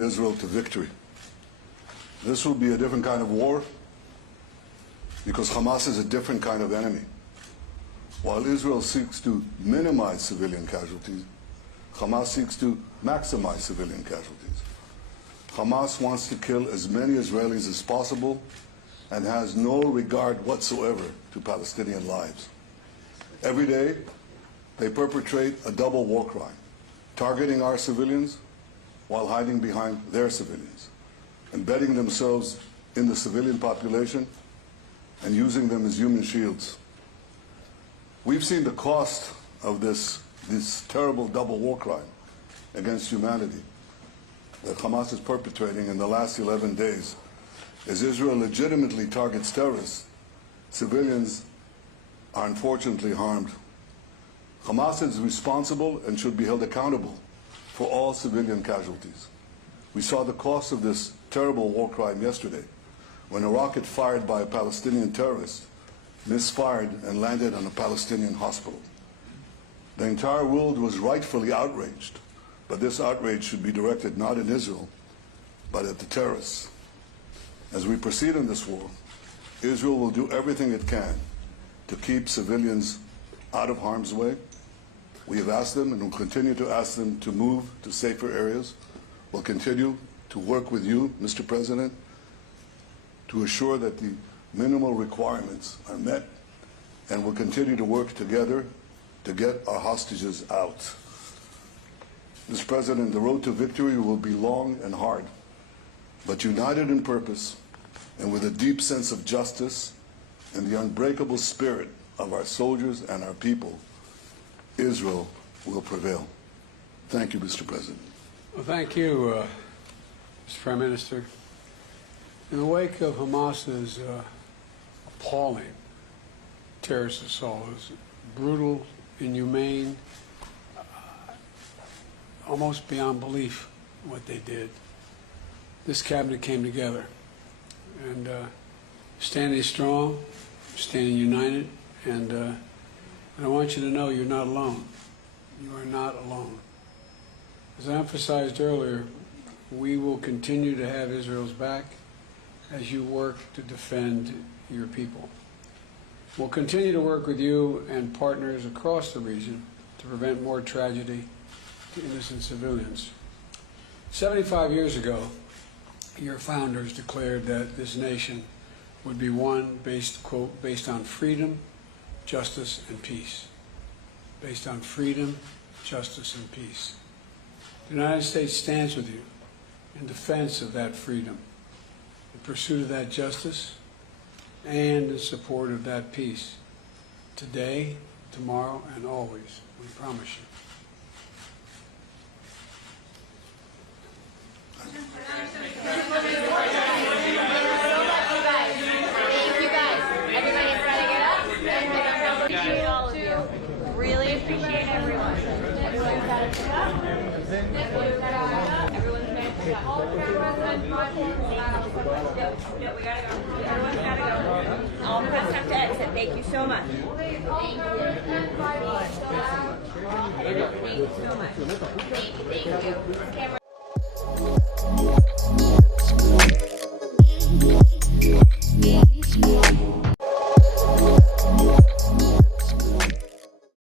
Israel to victory. This will be a different kind of war because Hamas is a different kind of enemy. While Israel seeks to minimize civilian casualties, Hamas seeks to maximize civilian casualties. Hamas wants to kill as many Israelis as possible and has no regard whatsoever to Palestinian lives. Every day, they perpetrate a double war crime, targeting our civilians while hiding behind their civilians, embedding themselves in the civilian population and using them as human shields. We've seen the cost of this terrible double war crime against humanity that Hamas is perpetrating in the last 11 days. As Israel legitimately targets terrorists, civilians are unfortunately harmed. Hamas is responsible and should be held accountable for all civilian casualties. We saw the cost of this terrible war crime yesterday when a rocket fired by a Palestinian terrorist misfired and landed on a Palestinian hospital. The entire world was rightfully outraged, but this outrage should be directed not at Israel, but at the terrorists. As we proceed in this war, Israel will do everything it can to keep civilians out of harm's way. We have asked them and will continue to ask them to move to safer areas. We'll continue to work with you, Mr. President, to assure that the minimal requirements are met, and we'll continue to work together to get our hostages out. Mr. President, the road to victory will be long and hard, but united in purpose and with a deep sense of justice and the unbreakable spirit of our soldiers and our people, Israel will prevail. Thank you, Mr. President. Well, thank you, Mr. Prime Minister. In the wake of Hamas's appalling terrorist assault, it was brutal, inhumane, almost beyond belief what they did. This cabinet came together and standing strong, standing united, and I want you to know you're not alone. You are not alone. As I emphasized earlier, we will continue to have Israel's back as you work to defend your people. We'll continue to work with you and partners across the region to prevent more tragedy to innocent civilians. 75 years ago, your founders declared that this nation would be one based, quote, based on freedom, justice, and peace. Based on freedom, justice, and peace. The United States stands with you in defense of that freedom, in pursuit of that justice, and in support of that peace. Today, tomorrow, and always, we promise you. Really appreciate everyone. Everyone's got to sit up. Everyone's got to sit up. Everyone's got to sit up. All cameras. No, we got to go. Everyone's got to go. All press have to exit. Thank you so much. Thank you. Thank you so much. Thank you. Thank you. Camera.